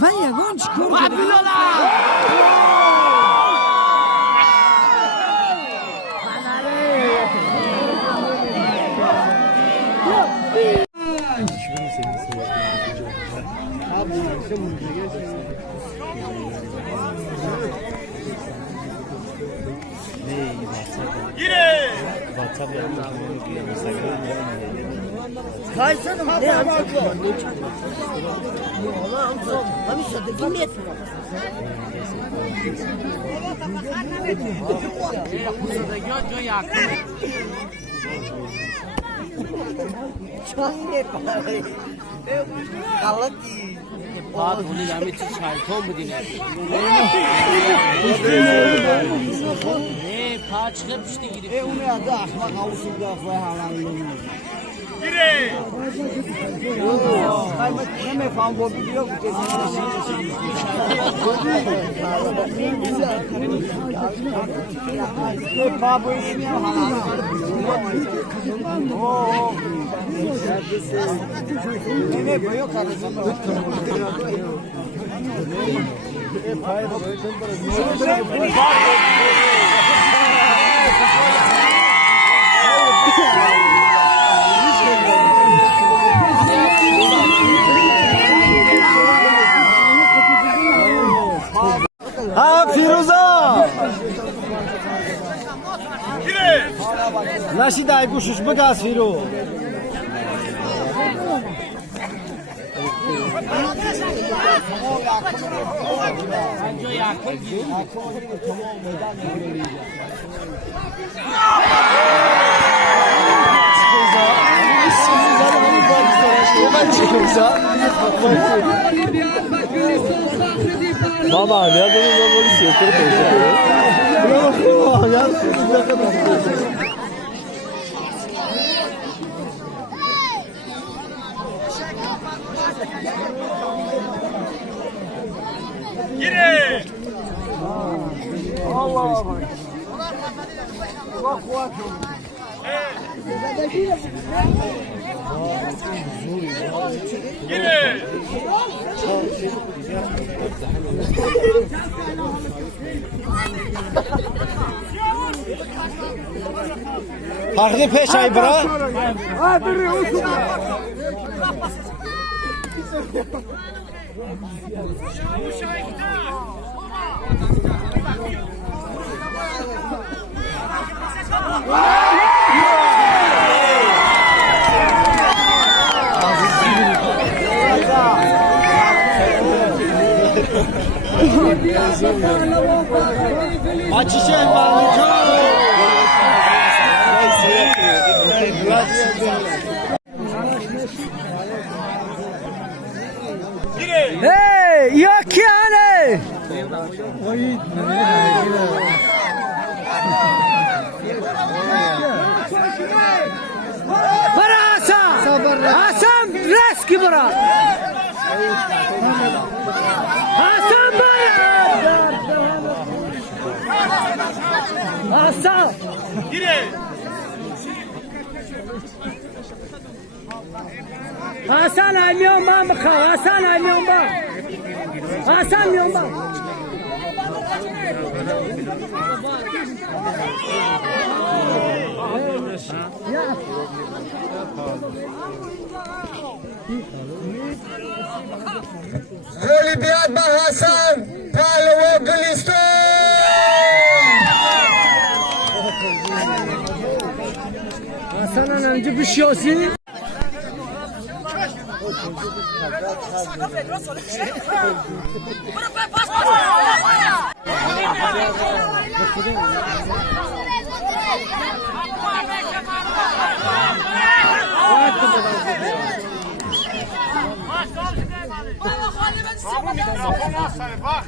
و یگان چیکار بعد اونی همه چیز شایتون بودیم. نه پاچ خبشتی گیری. اونی از احمق آوسید دافته حالی. گیره. قیمت نمیفهم با بیو که چیزی بابویی میام حالا. نه بیو کارشون. ها فیروزا نشی دای گوشش بگاز فیرو Baba ya bunu böyle siyetleri koyuyor. Bravo ya. Gire. Allah. Bak bak. Gire. Farklı peş ay bura. Maç için Hey, ya kiane? Barasa, Hasan reski bara. Hasan bara. Hasan. Gire. Hasan aymiyon ben bakar. Hasan aymiyon ben. Hasan aymiyon ben. Olimpiyat Hasan Pahlovo Gülistan. Hasan anamcı bir şey olsun. Bak.